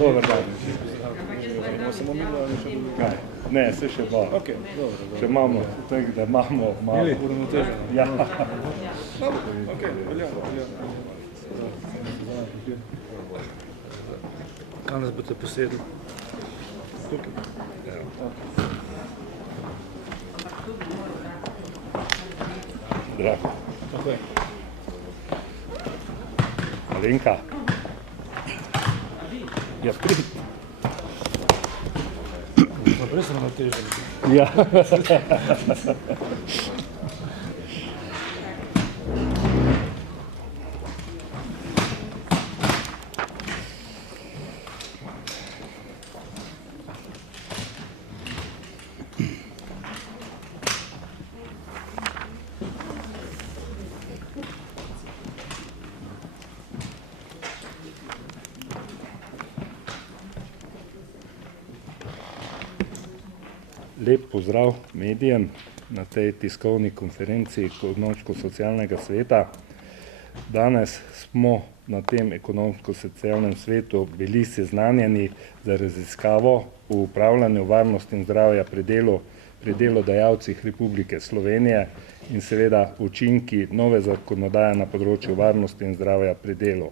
Dobar dan. Samo mi da še bilo kaj? Ne, se še bo. Ok, dobro. Še imamo, tako da imamo malo. Ili, uravnoteženo. Ja. Ok, velja. Kaj nas boste posedli? Tukaj. Zdravo. Tako je. Alenka. Ja, prid. Prej sem natežen. Ja. Lep pozdrav medijem na tej tiskovni konferenci Ekonomsko-socialnega sveta. Danes smo na tem ekonomsko-socialnem svetu bili seznanjeni za raziskavo o upravljanju varnosti in zdravja pri delodajalcih Republike Slovenije in seveda učinki nove zakonodaje na področju varnosti in zdravja pri delu.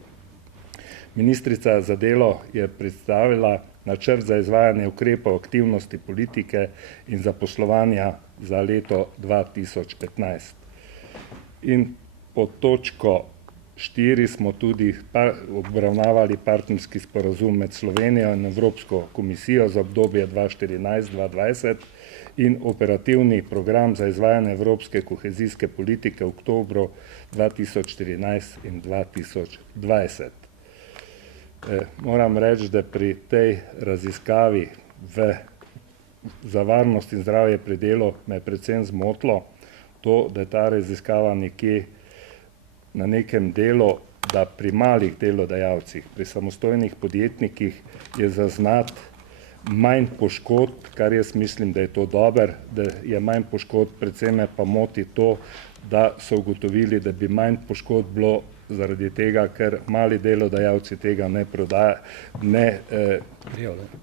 Ministrica za delo je predstavila načrt za izvajanje ukrepov aktivnosti politike in zaposlovanja za leto 2015. In pod točko 4 smo tudi obravnavali partnerski sporazum med Slovenijo in Evropsko komisijo za obdobje 2014-2020 in operativni program za izvajanje evropske kohezijske politike v oktobru 2014 in 2020. Moram reči, da pri tej raziskavi za varnost in zdravje pri delu me je predvsem zmotilo to, da je ta raziskava nekje na nekem delu, da pri malih delodajalcih, pri samostojnih podjetnikih je zaznati manj poškodb, kar jaz mislim, da je to dobro, da je manj poškodb, predvsem me pa moti to, da so ugotovili, da bi manj poškodb bilo zaradi tega, ker mali delodajalci tega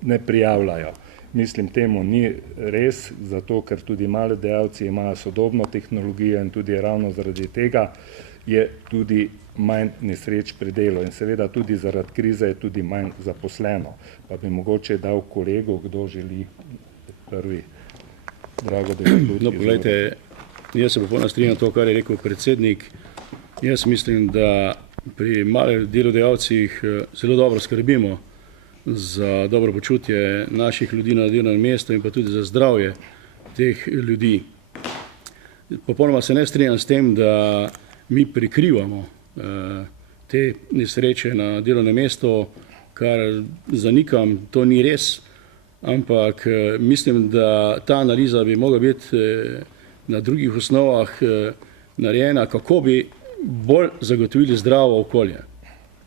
ne prijavljajo. Mislim, temu ni res, zato ker tudi mali delavci imajo sodobno tehnologijo in tudi ravno zaradi tega je tudi manj nesreč pri delu in seveda tudi zaradi krize je tudi manj zaposleno. Pa bi mogoče dal kolegu, kdo želi prvi. Drago, da je tudi. No, poglejte, jaz se popolnoma strinjam to, kar je rekel predsednik. Jaz mislim, da pri malih delodajalcih zelo dobro skrbimo za dobro počutje naših ljudi na delovnem mestu in pa tudi za zdravje teh ljudi. Popolnoma se ne strinjam s tem, da mi prikrivamo te nesreče na delovnem mestu, kar zanikam, to ni res, ampak mislim, da ta analiza bi mogla biti na drugih osnovah narejena, kako bi bolj zagotovili zdravo okolje.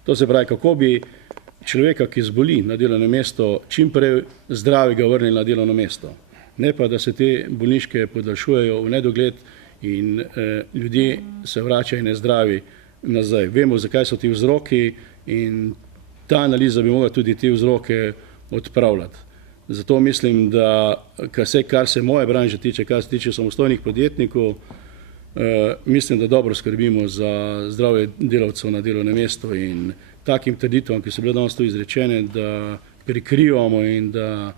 To se pravi, kako bi človeka, ki zboli na delovnem mestu, čim prej zdravega vrnili na delovno mesto. Ne pa, da se te bolniške podaljšujejo v nedogled in ljudje se vračajo nezdravi nazaj. Vemo, zakaj so ti vzroki in ta analiza bi mogla tudi te vzroke odpravljati. Zato mislim, da kar se moje branže tiče, kar se tiče samostojnih podjetnikov, mislim, da dobro skrbimo za zdravje delavcev na delovnem mestu in takim trditvam, ki so bile danes tu izrečene, da prikrivamo in da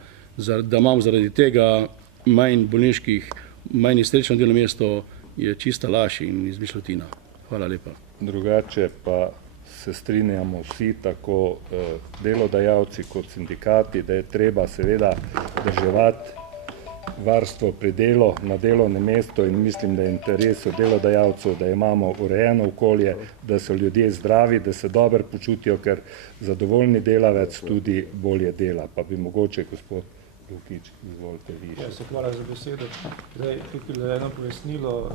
imamo zaradi tega manj bolniških, manj nesreč na delovnem mestu, je čista laž in izmišljotina. Hvala lepa. Drugače pa se strinjamo vsi, tako delodajalci kot sindikati, da je treba seveda vzdrževati varstvo pri delu na delovnem mestu in mislim, da je interesu delodajalcev, da imamo urejeno okolje, da so ljudje zdravi, da se dobro počutijo, ker zadovoljni delavec tudi bolje dela. Pa bi mogoče, gospod Lukič, izvolite vi. Ja, se hvala za besedo. Zdaj, tukaj je eno pojasnilo,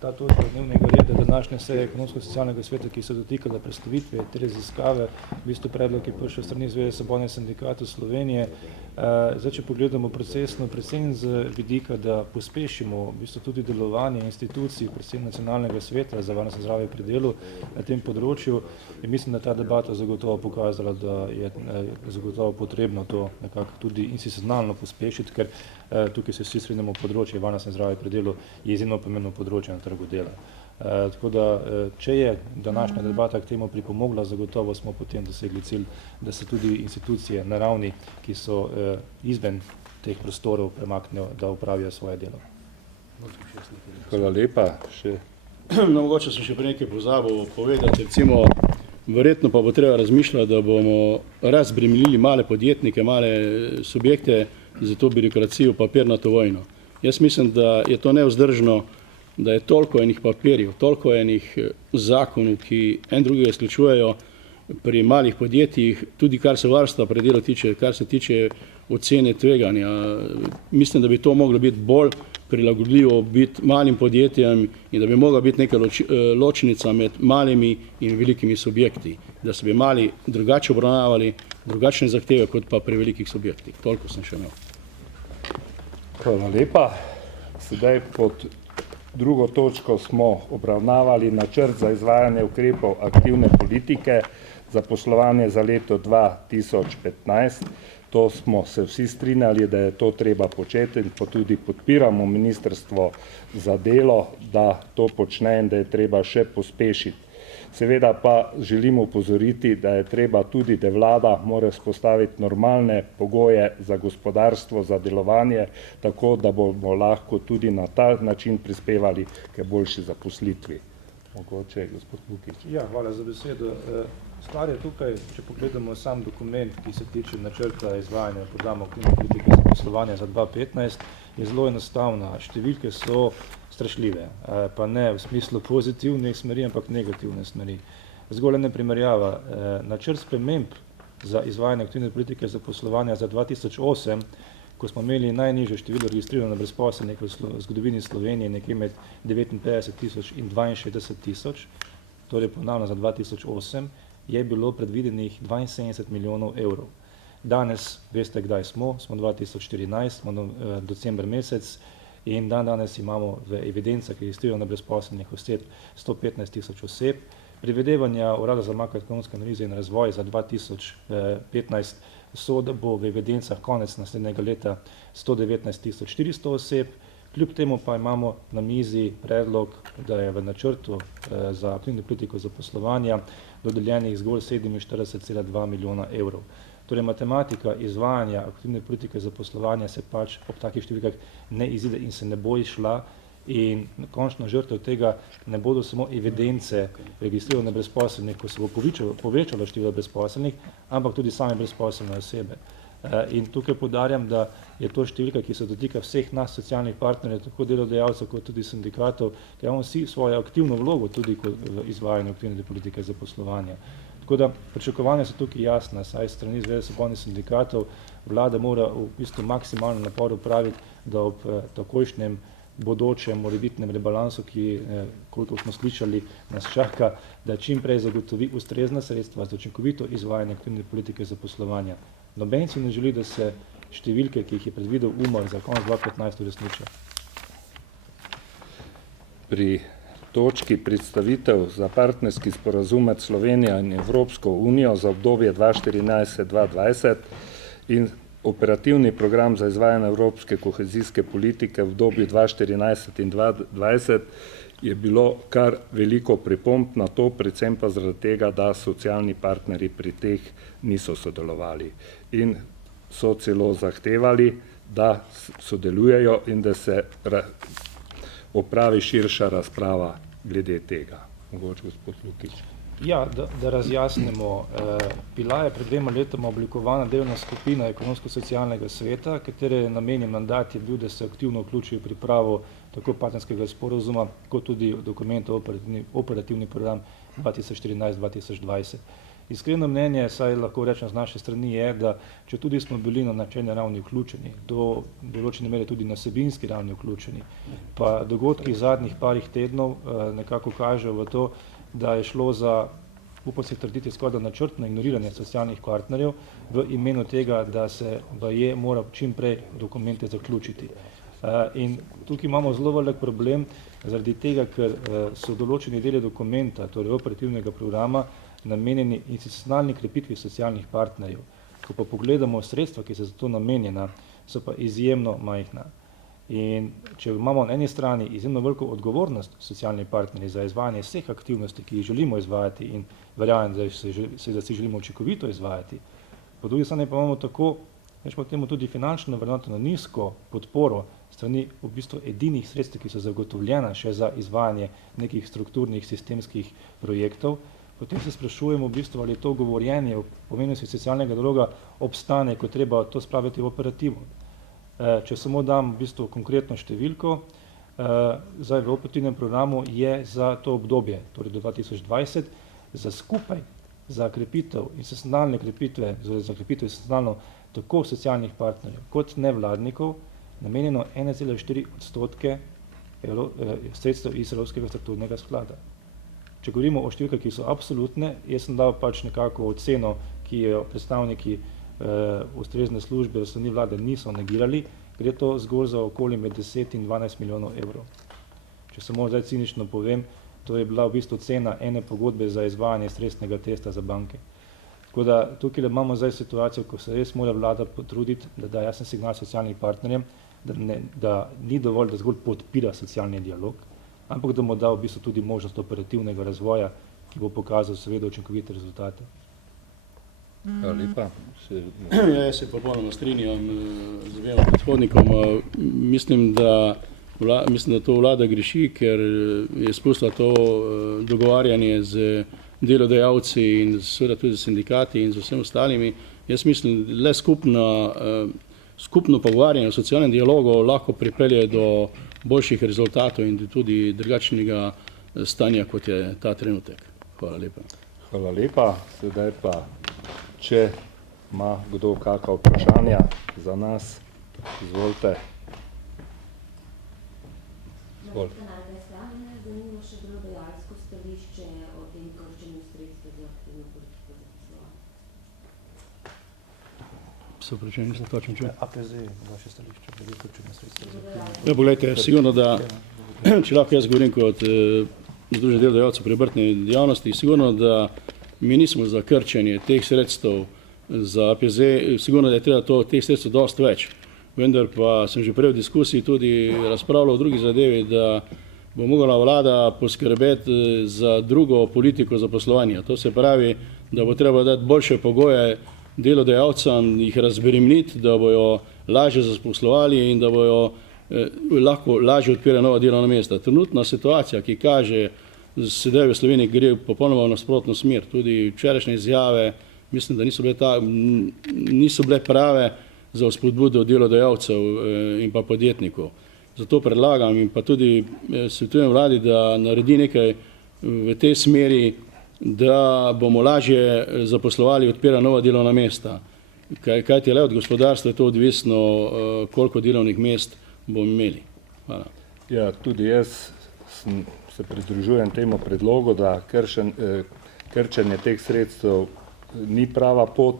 ta točka dnevnega reda današnje seje Ekonomsko-socialnega sveta, ki se dotikala predstavitve te raziskave, v bistvu predlog je prišel strani Zveze svobodnih sindikatov Slovenije, Zdaj, če pogledamo procesno, predvsem z vidika, da pospešimo v bistvu tudi delovanje institucij, predvsem Nacionalnega sveta za varnost in zdravje pri delu na tem področju, in mislim, da ta debata zagotovo pokazala, da je zagotovo potrebno to nekako tudi institucionalno pospešiti, ker tukaj se vsi strinjamo, področje varnost in zdravje pri delu je izjemno pomembno področje na trgu dela. Tako da, če je današnja debata k temu pripomogla, zagotovo smo potem dosegli cilj, da se tudi institucije na ravni, ki so izven teh prostorov, premaknejo, da upravijo svoje delo. Hvala lepa. No, mogoče sem še pri nekaj pozabil povedati, recimo, verjetno pa bo treba razmišljati, da bomo razbremenili male podjetnike, male subjekte za to birokracijo, papirnato vojno. Jaz mislim, da je to nevzdržno, da je toliko enih papirjev, toliko enih zakonov, ki en drugega izključujejo pri malih podjetjih, tudi kar se varstva pri delu tiče, kar se tiče ocene tveganja. Mislim, da bi to moglo biti bolj prilagodljivo biti malim podjetjem in da bi mogla biti neka ločnica med malimi in velikimi subjekti, da se bi mali drugače obravnavali, drugačne zahteve kot pa pri velikih subjektih. Toliko sem še imel. Hvala lepa. Sedaj pod drugo točko smo obravnavali načrt za izvajanje ukrepov aktivne politike za poslovanje za leto 2015. To smo se vsi strinjali, da je to treba početi in pa tudi podpiramo Ministrstvo za delo, da to počne in da je treba še pospešiti. Seveda pa želimo opozoriti, da je treba tudi, da vlada mora vzpostaviti normalne pogoje za gospodarstvo, za delovanje, tako da bomo lahko tudi na ta način prispevali k boljši zaposlitvi. Mogoče, gospod Lukić. Ja, hvala za besedo. Stvar je tukaj, če pogledamo sam dokument, ki se tiče načrta izvajanja programa aktivne politike za poslovanje za 2015, je zelo enostavna. Številke so strašljive, pa ne v smislu pozitivnih smeri, ampak negativne smeri. Zgolj ena primerjava. Načrt sprememb za izvajanje aktivne politike za poslovanje za 2008, ko smo imeli najnižje število registrirano brezposelnih v zgodovini Slovenije, nekje med 59.000 in 62.000, torej ponavljam za 2008, je bilo predvidenih 72 milijonov evrov. Danes, veste, kdaj smo 2014, smo december mesec in danes imamo v evidencah registrirano brezposelnih oseb 115.000 oseb. Predvidevanja Urada za makroekonomske analize in razvoj za 2015 so, da bo v evidencah konec naslednjega leta 119.400 oseb, kljub temu pa imamo na mizi predlog, da je v načrtu za aktivno politiko zaposlovanja dodeljenih zgolj 47,2 milijona evrov. Torej, matematika izvajanja aktivne politike zaposlovanja se pač ob takih številkah ne izide in se ne bo izšla in končno žrtev tega ne bodo samo evidence registrirane brezposelnih, ko se bo povečalo število brezposelnih, ampak tudi same brezposelne osebe. In tukaj poudarjam, da je to številka, ki se dotika vseh nas socialnih partnerjev, tako delodajalcev kot tudi sindikatov, ki imamo vsi svojo aktivno vlogo tudi v izvajanju aktivne politike zaposlovanja. Tako da pričakovanja so tukaj jasna, saj strani Zveze svobodnih sindikatov vlada mora v bistvu maksimalno napor opraviti, da ob takojšnjem bodočem morebitnem rebalansu, ki, koliko smo slišali, nas čaka, da čim prej zagotovi ustrezna sredstva za učinkovito izvajanje aktivne politike zaposlovanja. Noben si ne želi, da se številke, ki jih je predvidel UMAR za konec 2015 uresničijo. Pri točki predstavitev za partnerski sporazum med Slovenijo in Evropsko unijo za obdobje 2014-2020 in operativni program za izvajanje evropske kohezijske politike v obdobju 2014 in 2020 je bilo kar veliko pripomb na to, predvsem pa zaradi tega, da socialni partnerji pri teh niso sodelovali in so celo zahtevali, da sodelujejo in da se opravi širša razprava glede tega. Mogoče gospod Lukić. Ja, da razjasnimo. Bila je pred 2 letoma oblikovana delovna skupina Ekonomsko-socialnega sveta, katere namenjen mandat je bil, da se aktivno vključijo v pripravo tako partnerskega sporazuma, kot tudi dokumenta operativni program 2014-2020. Iskreno mnenje, saj lahko rečem z naše strani, je, da če tudi smo bili na načelni ravni vključeni, do določene mere tudi na vsebinski ravni vključeni, pa dogodki zadnjih parih tednov nekako kažejo v to, da je šlo za upam si trditi skoraj da načrtno ignoriranje socialnih partnerjev v imenu tega, da se baje mora čim prej dokumente zaključiti. In tukaj imamo zelo velik problem zaradi tega, ker so določeni deli dokumenta, torej operativnega programa, namenjeni institucionalni krepitvi socialnih partnerjev. Ko pa pogledamo sredstva, ki so za to namenjena, so pa izjemno majhna. In če imamo na eni strani izjemno veliko odgovornost socialnih partnerjev za izvajanje vseh aktivnosti, ki jih želimo izvajati in verjamem, da si želimo učinkovito izvajati, po drugi strani pa imamo tako, rečemo temu tudi finančno vrednoteno nizko podporo strani v bistvu edinih sredstev, ki so zagotovljena še za izvajanje nekih strukturnih sistemskih projektov, potem se sprašujemo v bistvu, ali to govorjenje o pomembnosti socialnega dialoga obstane, ko treba to spraviti v operativo. Če samo dam v bistvu konkretno številko, zdaj v operativnem programu je za to obdobje, torej do 2020, za skupaj, za krepitev institucionalne krepitve, za krepitev institucionalno tako socialnih partnerjev kot nevladnikov, namenjeno 1,4% sredstev iz Evropskega strukturnega sklada. Če govorimo o številkah, ki so absolutne, jaz sem dal pač nekako oceno, ki jo predstavniki ustrezne službe strani vlade niso negirali, gre to zgolj za okoli med 10 in 12 milijonov evrov. Če samo zdaj cinično povem, to je bila v bistvu cena ene pogodbe za izvajanje stresnega testa za banke. Tako da tukaj imamo zdaj situacijo, ko se res mora vlada potruditi, da da jasen signal socialnim partnerjem, da ni dovolj, da zgolj podpira socialni dialog, ampak da mu da v bistvu tudi možnost operativnega razvoja, ki bo pokazal seveda učinkovite rezultate. Hvala lepa. Jaz se popolnoma strinjam z obema predhodnikom. Mislim, da to vlada greši, ker je spustila to dogovarjanje z delodajalci in seveda tudi z sindikati in z vsemi ostalimi. Jaz mislim, le skupno pogovarjanje o socialnem dialogu lahko pripelje do boljših rezultatov in tudi drugačnega stanja, kot je ta trenutek. Hvala lepa. Hvala lepa. Sedaj pa, če ima kdo kakšna vprašanja za nas, izvolite. Izvolite. Zanima še delodajalsko stališče o tem krčenju sredstev za aktivno politiko zaposlovanja. Se opravičujem, nisem točno čutil. APZ, vaše stališče, glede krčenja sredstev za aktivno politiko. Ja, poglejte, sigurno, da če lahko jaz govorim kot Združenje delodajalcev pri obrtni dejavnosti, sigurno, da mi nismo za krčenje teh sredstev za APZ, sigurno, da je treba teh sredstev dosti več. Vendar pa sem že prej v diskusiji tudi razpravljal o drugi zadevi, da bo morala vlada poskrbeti za drugo politiko zaposlovanja. To se pravi, da bo treba dati boljše pogoje delodajalcem, jih razbremeniti, da bojo lažje zaposlovali in da bojo lahko lažje odpirali nova delovna mesta. Trenutna situacija, ki kaže, sedaj v Sloveniji gre popolnoma v nasprotno smer. Tudi včerajšnje izjave, mislim, da niso bile prave za vzpodbudo delodajalcev in pa podjetnikov. Zato predlagam in pa tudi svetujem vladi, da naredi nekaj v tej smeri, da bomo lažje zaposlovali in odpirali nova delovna mesta. Kajti le od gospodarstva je to odvisno, koliko delovnih mest bomo imeli. Hvala. Ja, tudi jaz se pridružujem temu predlogu, da krčenje teh sredstev ni prava pot,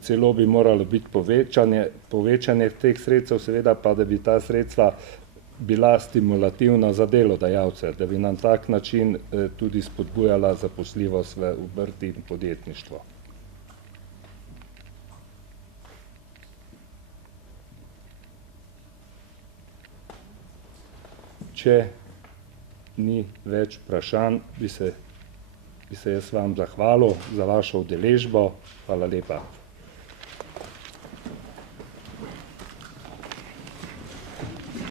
celo bi moralo biti povečanje teh sredstev, seveda pa, da bi ta sredstva bila stimulativna za delodajalce, da bi na tak način tudi spodbujala zaposljivost v obrti in podjetništvo. Če ni več vprašanj, bi se jaz vam zahvalil za vašo udeležbo. Hvala lepa.